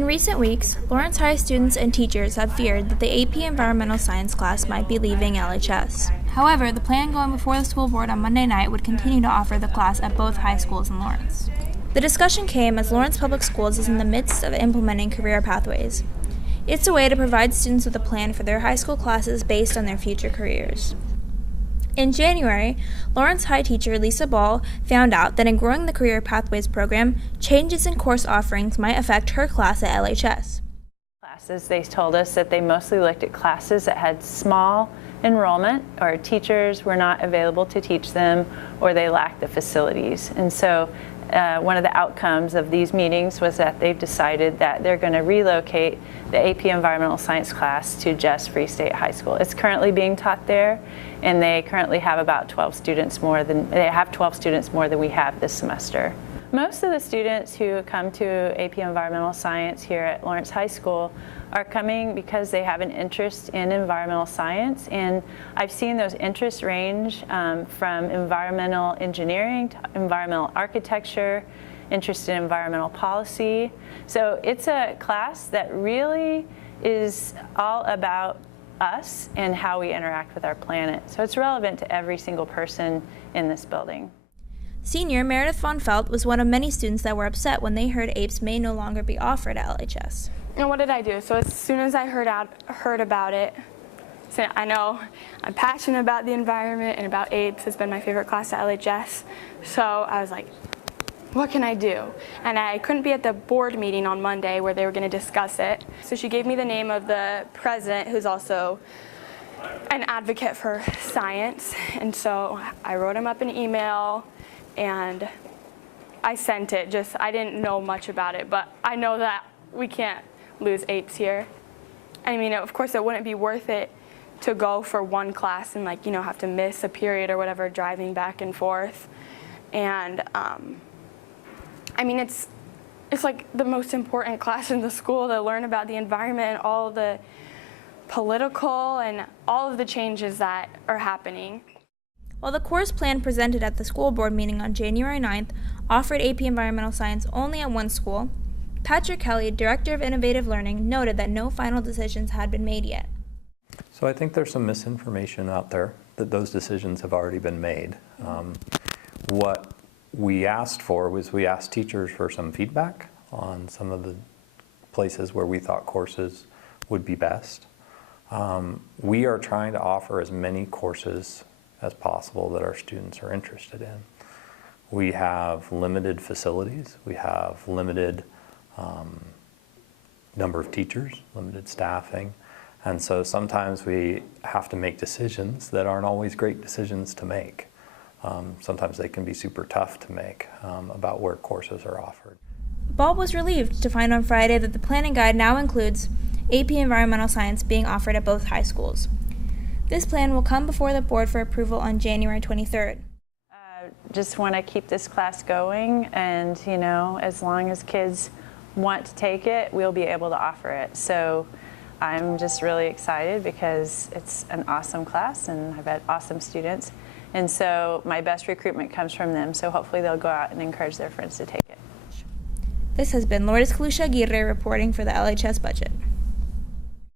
In recent weeks, Lawrence High students and teachers have feared that the AP Environmental Science class might be leaving LHS. However, the plan going before the school board on Monday night would continue to offer the class at both high schools in Lawrence. The discussion came as Lawrence Public Schools is in the midst of implementing career pathways. It's a way to provide students with a plan for their high school classes based on their future careers. In January, Lawrence High teacher Lisa Ball found out that in growing the Career Pathways program, changes in course offerings might affect her class at LHS. They told us that they mostly looked at classes that had small enrollment, or teachers were not available to teach them, or they lacked the facilities. And so one of the outcomes of these meetings was that they've decided that they're going to relocate the AP Environmental Science class to just Free State High School. It's currently being taught there, and they currently have about 12 students more than we have this semester. Most of the students who come to AP Environmental Science here at Lawrence High School are coming because they have an interest in environmental science, and I've seen those interests range from environmental engineering to environmental architecture, interest in environmental policy. So it's a class that really is all about us and how we interact with our planet. So it's relevant to every single person in this building. Senior Meredith Von Felt was one of many students that were upset when they heard APES may no longer be offered at LHS. And what did I do? So as soon as I heard about it, so I know I'm passionate about the environment and about APES. It's been my favorite class at LHS. So I was like, what can I do? And I couldn't be at the board meeting on Monday where they were going to discuss it. So she gave me the name of the president, who's also an advocate for science. And so I wrote him up an email and I sent it. I didn't know much about it, but I know that we can't lose APES here. I mean, of course it wouldn't be worth it to go for one class and have to miss a period or whatever driving back and forth. And I mean, it's like the most important class in the school to learn about the environment and all the political and all of the changes that are happening. While the course plan presented at the school board meeting on January 9th offered AP Environmental Science only at one school, Patrick Kelly, Director of Innovative Learning, noted that no final decisions had been made yet. So I think there's some misinformation out there that those decisions have already been made. What we asked for was we asked teachers for some feedback on some of the places where we thought courses would be best. We are trying to offer as many courses as possible that our students are interested in. We have limited facilities, we have limited number of teachers, limited staffing, and so sometimes we have to make decisions that aren't always great decisions to make. Sometimes they can be super tough to make about where courses are offered. Bob was relieved to find on Friday that the planning guide now includes AP Environmental Science being offered at both high schools. This plan will come before the board for approval on January 23rd. Just want to keep this class going, and as long as kids want to take it, we'll be able to offer it. So I'm just really excited because it's an awesome class and I've had awesome students. And so my best recruitment comes from them, so hopefully they'll go out and encourage their friends to take it. This has been Lourdes Kalusha-Aguirre reporting for the LHS Budget.